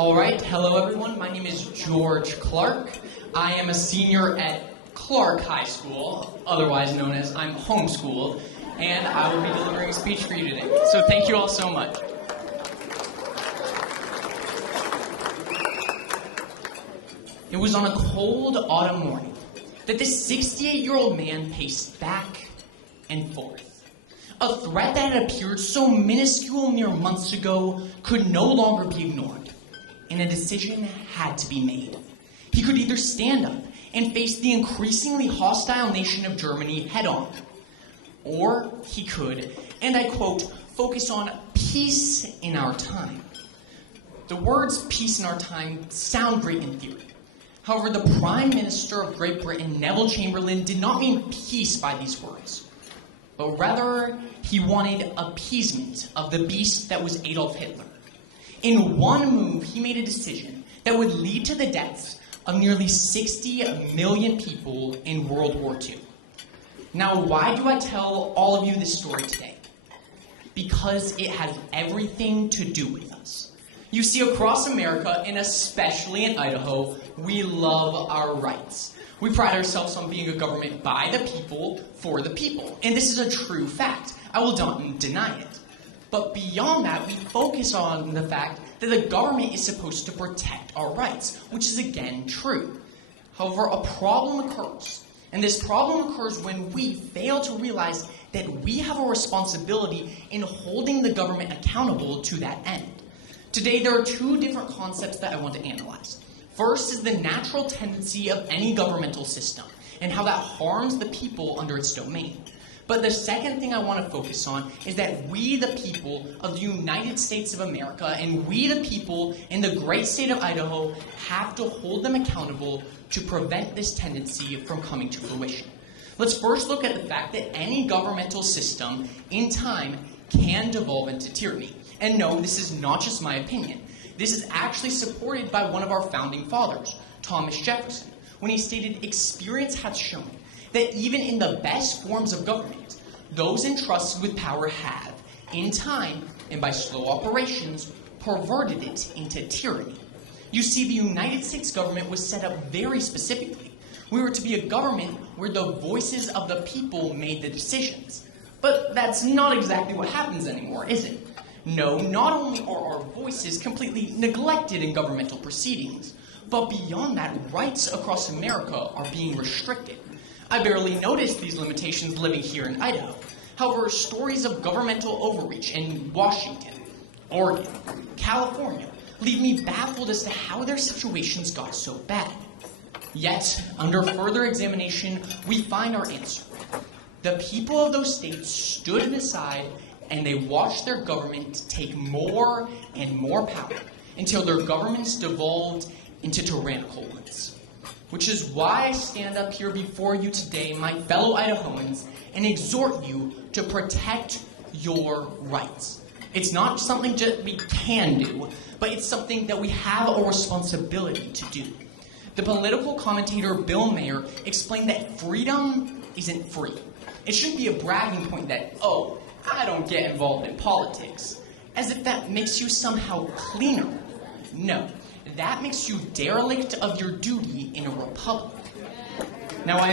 All right, hello everyone. My name is George Clark. I am a senior at Clark High School, otherwise known as I'm homeschooled, and I will be delivering a speech for you today. So thank you all so much. It was on a cold autumn morning that this 68-year-old man paced back and forth. A threat that had appeared so minuscule mere months ago could no longer be ignored, and a decision had to be made. He could either stand up and face the increasingly hostile nation of Germany head-on, or he could, and I quote, focus on peace in our time. The words peace in our time sound great in theory. However, the Prime Minister of Great Britain, Neville Chamberlain, did not mean peace by these words, but rather he wanted appeasement of the beast that was Adolf Hitler. In one move, he made a decision that would lead to the deaths of nearly 60 million people in World War II. Now, why do I tell all of you this story today? Because it has everything to do with us. You see, across America, and especially in Idaho, we love our rights. We pride ourselves on being a government by the people, for the people. And this is a true fact. I will not deny it. But beyond that, we focus on the fact that the government is supposed to protect our rights, which is again true. However, a problem occurs. And this problem occurs when we fail to realize that we have a responsibility in holding the government accountable to that end. Today, there are two different concepts that I want to analyze. First is the natural tendency of any governmental system and how that harms the people under its domain. But the second thing I want to focus on is that we, the people of the United States of America, and we, the people in the great state of Idaho, have to hold them accountable to prevent this tendency from coming to fruition. Let's first look at the fact that any governmental system, in time, can devolve into tyranny. And no, this is not just my opinion. This is actually supported by one of our founding fathers, Thomas Jefferson, when he stated, "Experience hath shown that even in the best forms of government, those entrusted with power have, in time and by slow operations, perverted it into tyranny." You see, the United States government was set up very specifically. We were to be a government where the voices of the people made the decisions. But that's not exactly what happens anymore, is it? No, not only are our voices completely neglected in governmental proceedings, but beyond that, rights across America are being restricted. I barely noticed these limitations living here in Idaho. However, stories of governmental overreach in Washington, Oregon, California leave me baffled as to how their situations got so bad. Yet, under further examination, we find our answer. The people of those states stood aside and they watched their government take more and more power until their governments devolved into tyrannical ones. Which is why I stand up here before you today, my fellow Idahoans, and exhort you to protect your rights. It's not something that we can do, but it's something that we have a responsibility to do. The political commentator Bill Mayer explained that freedom isn't free. It shouldn't be a bragging point that, oh, I don't get involved in politics, as if that makes you somehow cleaner. No, that makes you derelict of your duty in a republic. Now, I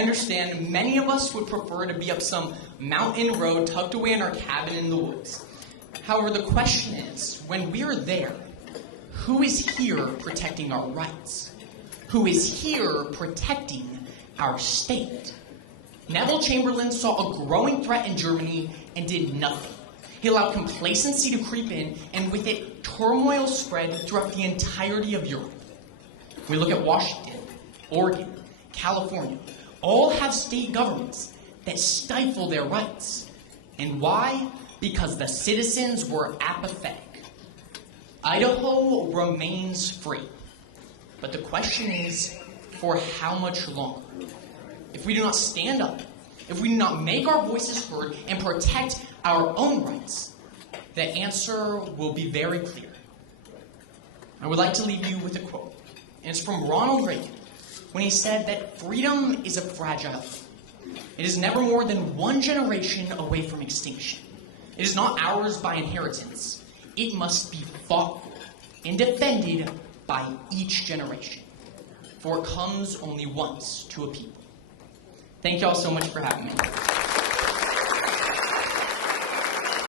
understand many of us would prefer to be up some mountain road tucked away in our cabin in the woods. However, the question is, when we're there, who is here protecting our rights? Who is here protecting our state? Neville Chamberlain saw a growing threat in Germany and did nothing. He allowed complacency to creep in, and with it, turmoil spread throughout the entirety of Europe. We look at Washington, Oregon, California. All have state governments that stifle their rights. And why? Because the citizens were apathetic. Idaho remains free. But the question is, for how much longer? If we do not stand up, if we do not make our voices heard and protect our own rights, the answer will be very clear. I would like to leave you with a quote, and it's from Ronald Reagan, when he said that freedom is a fragile thing. It is never more than one generation away from extinction. It is not ours by inheritance. It must be fought for and defended by each generation, for it comes only once to a people. Thank you all so much for having me.